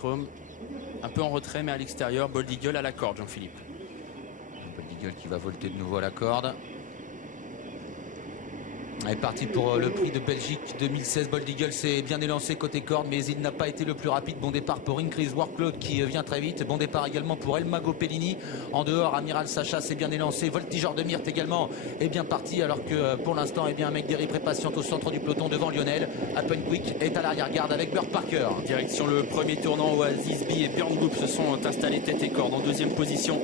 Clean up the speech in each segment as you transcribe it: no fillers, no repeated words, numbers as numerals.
Strom. Un peu en retrait, mais à l'extérieur. Bold Eagle à la corde, Jean-Philippe. Bold Eagle qui va volter de nouveau à la corde. Elle est parti pour le prix de Belgique 2016. Bold Eagle s'est bien élancé côté corde, mais il n'a pas été le plus rapide. Bon départ pour Increase Workload qui vient très vite. Bon départ également pour El Mago Pellini. En dehors, Amiral Sacha s'est bien élancé. Voltigeur de Myrte également est bien parti, alors que pour l'instant, un mec d'Eri patiente au centre du peloton devant Lionel. Happen Quick est à l'arrière-garde avec Burt Parker. Direction le premier tournant, Oasis B et Björn Goop se sont installés tête et corde. En deuxième position,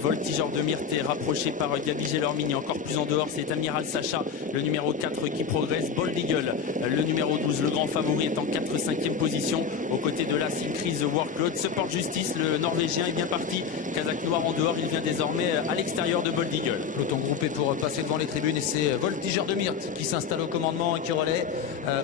Voltigeur de Myrte est rapproché par Gabi Gelormini. Encore plus en dehors, c'est Amiral Sacha, le numéro 4 qui progresse. Bold Eagle, le numéro 12, le grand favori, est en 4-5e position aux côtés de la Increase Workload. Support Justice, le Norvégien, est bien parti. Kazakh Noir en dehors, il vient désormais à l'extérieur de Bold Eagle. Peloton groupé pour passer devant les tribunes, et c'est Voltigeur de Myrte qui s'installe au commandement et qui relaie.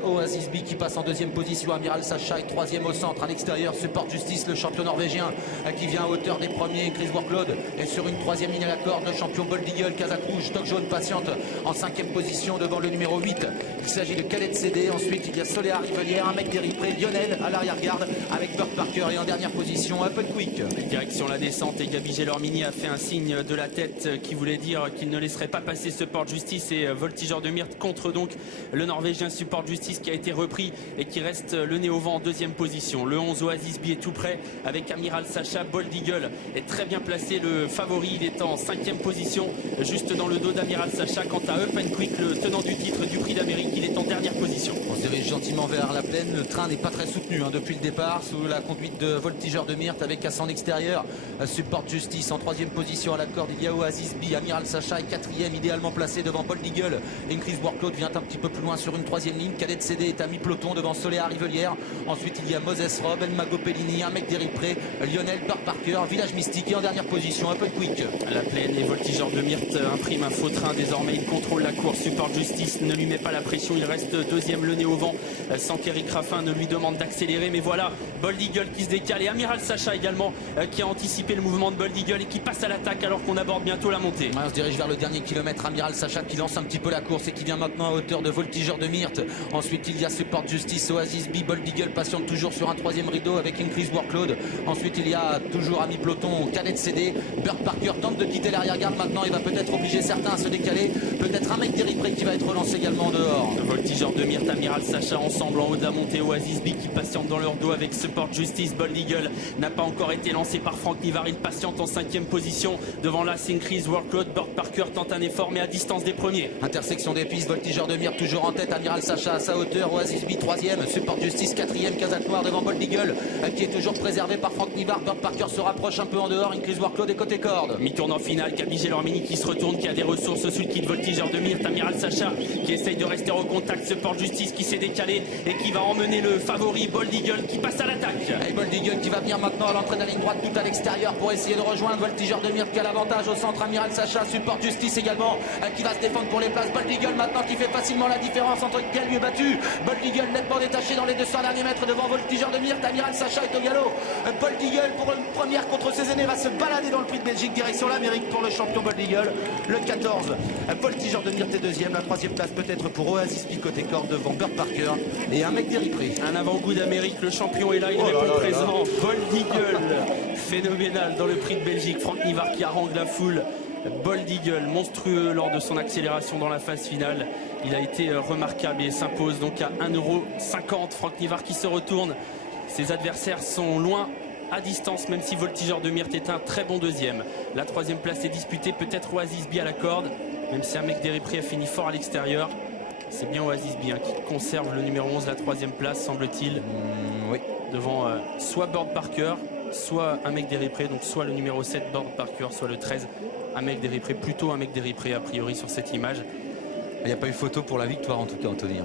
Oasis B qui passe en deuxième position. Amiral Sacha est troisième au centre. À l'extérieur, Support Justice, le champion norvégien, qui vient à hauteur des premiers. Increase Workload est sur une troisième ligne à la corde. Le champion Bold Eagle, Kazakh Rouge, Stock Jaune patiente en cinquième position devant le numéro 8. Il s'agit de Khaled CD. Ensuite, il y a Soléa Rivelière, un mec d'Eripré, Lionel à l'arrière-garde avec Burt Parker, et en dernière position, Happen Quick. Direction la descente, et Gabi Gelormini a fait un signe de la tête qui voulait dire qu'il ne laisserait pas passer Support Justice, et Voltigeur de Myrte contre donc le Norvégien Support Justice qui a été repris et qui reste le nez au vent en deuxième position. Le 11 Oasis B est tout près avec Amiral Sacha. Bold Eagle est très bien placé, le favori, il est en cinquième position juste dans le dos d'Amiral Sacha. Quant à Happen Quick, le tenant du titre du prix d'Amérique, il est en dernière position. On se dirige gentiment vers la plaine. Le train n'est pas très soutenu depuis le départ, sous la conduite de Voltigeur de Myrte, avec à son extérieur Support Justice en troisième position à la corde. Il y a Oasis B, Amiral Sacha est quatrième, idéalement placé devant Bold Eagle. Increase Workload vient un petit peu plus loin sur une troisième ligne. Khaled CD est à mi-peloton devant Soléa Rivelière. Ensuite il y a Moses Rob, El Mago Pellini, un mec d'Eripré, Lionel, Burt Parker, Village Mystique, et en dernière position Happen Quick. La plaine, et Voltigeur de Myrte imprime un faux train. Désormais il contrôle la course. Support Justice ne lui met pas la pression, il reste deuxième, le nez au vent, sans qu'Eric Raffin ne lui demande d'accélérer. Mais voilà, Bold Eagle qui se décale, et Amiral Sacha également qui a anticipé le mouvement de Bold Eagle et qui passe à l'attaque alors qu'on aborde bientôt la montée. On se dirige vers le dernier kilomètre. Amiral Sacha qui lance un petit peu la course et qui vient maintenant à hauteur de Voltigeur de Myrte. Ensuite il y a Support Justice, Oasis B, Bold Eagle patiente toujours sur un troisième rideau avec Increase Workload. Ensuite il y a toujours à mi-peloton Khaled CD. Burt Parker tente de quitter l'arrière-garde maintenant, il va peut-être obliger certains à se décaler. Peut-être un mec d'Eripré qui va être relancé également en dehors. Voltigeur de Myrte, Amiral Sacha ensemble en haut de la montée. Oasis B qui patiente dans leur dos avec Support Justice. Bold Eagle n'a pas encore été lancé par Franck Nivard, il patiente en cinquième position devant la Increase Workload. Burt Parker tente un effort mais à distance des premiers. Intersection des pistes, Voltigeur de Myrte toujours en tête, Amiral Sacha à sa hauteur, Oasis B troisième, Support Justice quatrième, Kazakh Noir devant Bold Eagle qui est toujours préservé par Franck Nivard. Burt Parker se rapproche un peu en dehors, Increase Workload est côté corde. Mi-tournant final, Gabi Gelormini qui se retourne, qui a des ressources sous le kit. Voltigeur de Myrte, Amiral Sacha qui essaye de rester au contact, Support Justice qui s'est décalé et qui va emmener le favori Bold Eagle qui passe à l'attaque. Et Bold Eagle qui va venir maintenant à l'entrée de la ligne droite, tout à l'extérieur pour essayer de rejoindre Voltigeur de Myrte qui a l'avantage au centre. Amiral Sacha, Support Justice également qui va se défendre pour les places. Bold Eagle maintenant qui fait facilement la différence entre quel lieu battu. Bold Eagle nettement détaché dans les 200 derniers mètres devant Voltigeur de Myrte. Amiral Sacha est au galop. Bold Eagle pour une première contre ses aînés va se balader dans le prix de Belgique direction l'Amérique pour le champion Bold Eagle. Le 14, Voltigeur de Myrte est deuxième. La troisième place peut-être pour Oasis B côté corde devant Burt Parker et un mec d'Eripré. Un avant-goût d'Amérique, le champion est là, il répond présent. Bold Eagle, phénoménal dans le prix de Belgique. Franck Nivard qui harangue la foule. Bold Eagle, monstrueux lors de son accélération dans la phase finale. Il a été remarquable et s'impose donc à 1,50 €. Franck Nivard qui se retourne. Ses adversaires sont loin à distance, même si Voltigeur de Myrte est un très bon deuxième. La troisième place est disputée, peut-être Oasis B à la corde, même si un mec d'Eripré a fini fort à l'extérieur. C'est bien Oasis B qui conserve le numéro 11, la troisième place, semble-t-il. Oui. Devant soit Burt Parker, soit un mec d'Eripré, donc soit le numéro 7 Burt Parker, soit le 13 un mec d'Eripré, plutôt un mec d'Eripré a priori sur cette image. Il n'y a pas eu photo pour la victoire en tout cas, Anthony.